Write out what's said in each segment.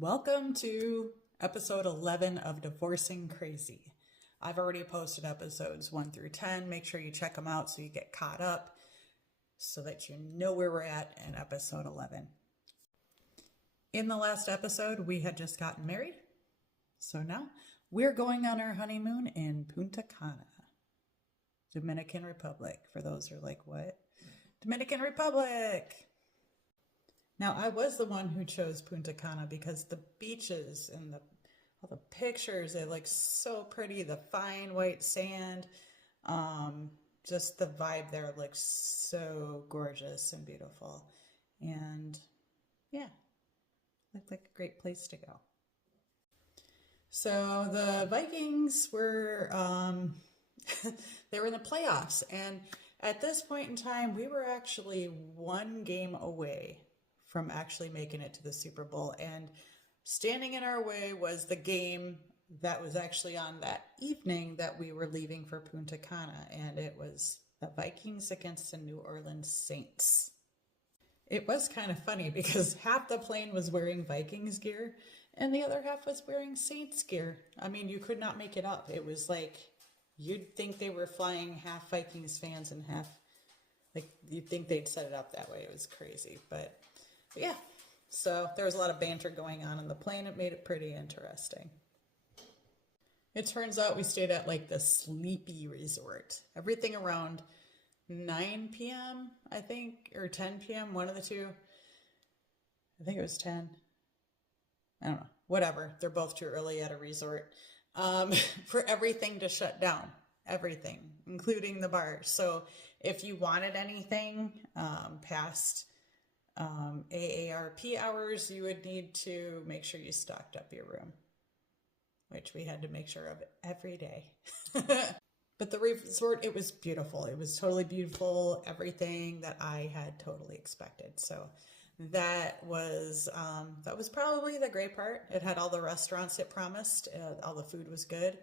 Welcome to episode 11 of Divorcing Crazy. I've already posted episodes 1 through 10. Make sure you check them out so you get caught up so that you know where we're at in episode 11. In the last episode, we had just gotten married. So now we're going on our honeymoon in Punta Cana, Dominican Republic. For those who are like, what? Dominican Republic! Now, I was the one who chose Punta Cana because the beaches and all the pictures, they look so pretty. The fine white sand, just the vibe there looks so gorgeous and beautiful. And yeah, looked like a great place to go. So the Vikings were, they were in the playoffs. And at this point in time, we were actually one game away from actually making it to the Super Bowl. And standing in our way was the game that was actually on that evening that we were leaving for Punta Cana. And it was the Vikings against the New Orleans Saints. It was kind of funny because half the plane was wearing Vikings gear and the other half was wearing Saints gear. I mean, you could not make it up. It was like, you'd think they were flying half Vikings fans and half, like, you'd think they'd set it up that way. It was crazy, but yeah, so there was a lot of banter going on the plane. It made it pretty interesting. It turns out we stayed at like the Sleepy Resort. Everything around 9 p.m., I think, or 10 p.m., one of the two. I think it was 10. I don't know. Whatever. They're both too early at a resort for everything to shut down. Everything, including the bar. So if you wanted anything past AARP hours, you would need to make sure you stocked up your room, which we had to make sure of every day. But the resort, it was beautiful. It was totally beautiful. Everything that I had totally expected. So that was probably the great part. It had all the restaurants it promised. All the food was good.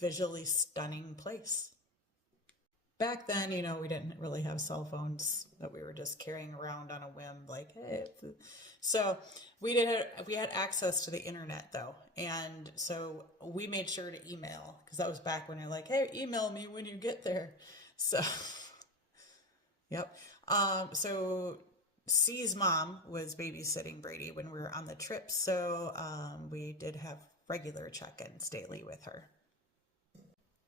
Visually stunning place. Back then, we didn't really have cell phones that we were just carrying around on a whim, like, hey. So we had access to the internet though. And so we made sure to email, because that was back when you're like, hey, email me when you get there. So, yep. So C's mom was babysitting Brady when we were on the trip. So we did have regular check-ins daily with her.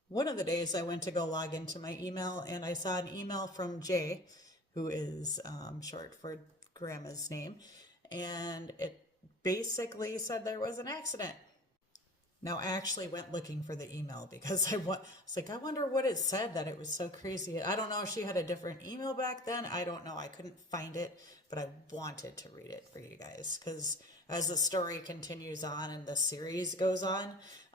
One of the days I went to go log into my email and I saw an email from Jay, who is short for Grandma's name, and it basically said there was an accident. Now, I actually went looking for the email because I was like, I wonder what it said that it was so crazy. I don't know if she had a different email back then. I don't know. I couldn't find it, but I wanted to read it for you guys because as the story continues on and the series goes on,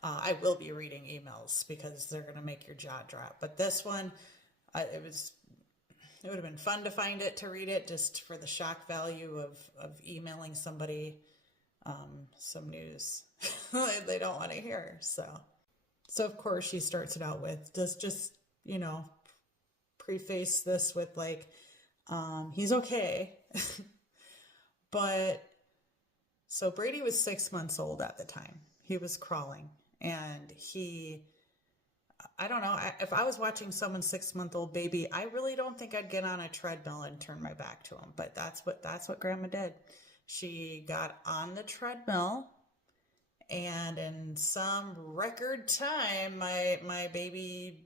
I will be reading emails because they're going to make your jaw drop. But this one, it would have been fun to find it, to read it, just for the shock value of emailing somebody some news they don't want to hear. So of course she starts it out with just preface this with like, he's okay. But so Brady was 6 months old at the time. He was crawling. And I don't know, if I was watching someone's 6-month-old baby, I really don't think I'd get on a treadmill and turn my back to him. But that's what Grandma did. She got on the treadmill, and in some record time, my baby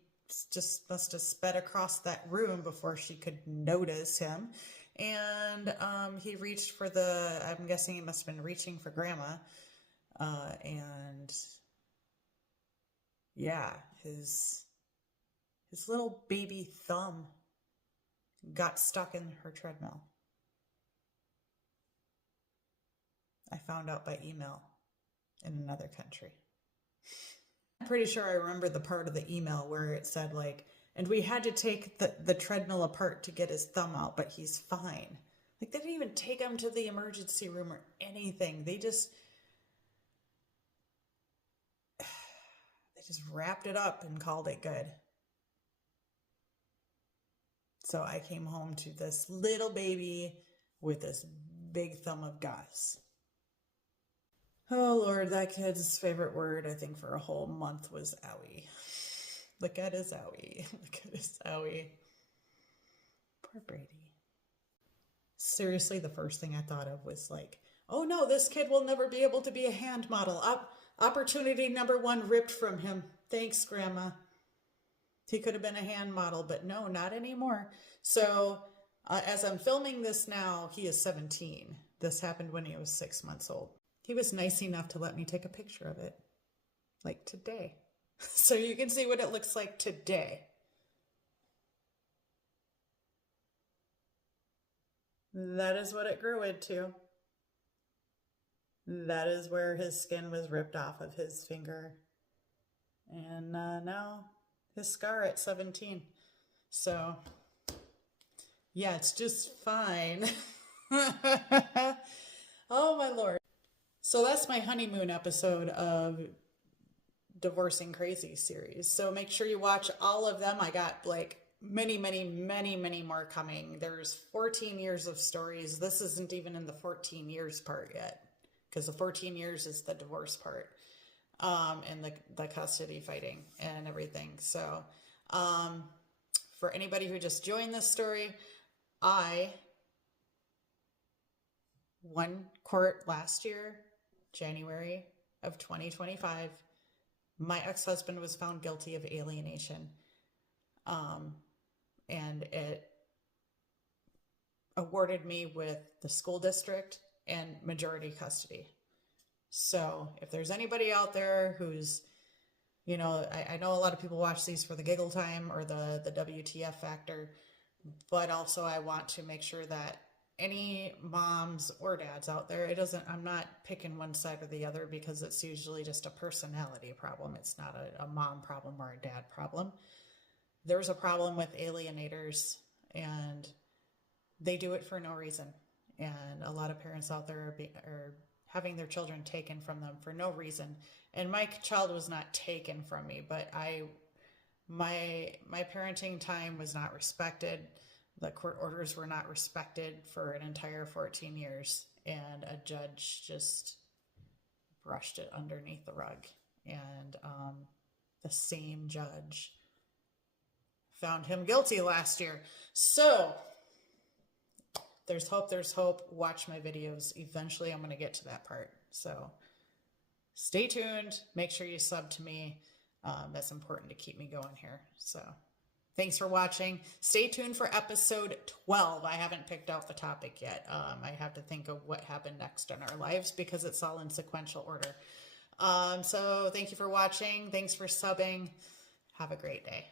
just must have sped across that room before she could notice him. And he reached for I'm guessing he must have been reaching for Grandma. And yeah, his little baby thumb got stuck in her treadmill. I found out by email in another country. I'm pretty sure I remember the part of the email where it said like, and we had to take the treadmill apart to get his thumb out, but he's fine. Like they didn't even take him to the emergency room or anything. They just wrapped it up and called it good. So I came home to this little baby with this big thumb of gauze. Oh Lord, that kid's favorite word, I think, for a whole month was owie. Look at his owie. Look at his owie. Poor Brady. Seriously, the first thing I thought of was like, oh no, this kid will never be able to be a hand model. Opportunity number one ripped from him. Thanks, Grandma. He could have been a hand model, but no, not anymore. So as I'm filming this now, he is 17. This happened when he was 6 months old. He was nice enough to let me take a picture of it, like today. So you can see what it looks like today. That is what it grew into. That is where his skin was ripped off of his finger. And now his scar at 17. So, yeah, it's just fine. Oh, my Lord. So that's my honeymoon episode of Divorcing Crazy series. So make sure you watch all of them. I got like many more coming. There's 14 years of stories. This isn't even in the 14 years part yet, because the 14 years is the divorce part, and the custody fighting and everything. So for anybody who just joined this story, I won court last year, January of 2025. My ex-husband was found guilty of alienation. And it awarded me with the school district and majority custody. So if there's anybody out there who's, you know, I know a lot of people watch these for the giggle time or the WTF factor, but also I want to make sure that any moms or dads out there, I'm not picking one side or the other, because it's usually just a personality problem. It's not a mom problem or a dad problem. There's a problem with alienators, and they do it for no reason. And a lot of parents out there are having their children taken from them for no reason. And my child was not taken from me, but my parenting time was not respected. The court orders were not respected for an entire 14 years. And a judge just brushed it underneath the rug. And the same judge found him guilty last year. So there's hope, there's hope. Watch my videos. Eventually I'm going to get to that part. So stay tuned. Make sure you sub to me. That's important to keep me going here. So thanks for watching. Stay tuned for episode 12. I haven't picked out the topic yet. I have to think of what happened next in our lives, because it's all in sequential order. So thank you for watching. Thanks for subbing. Have a great day.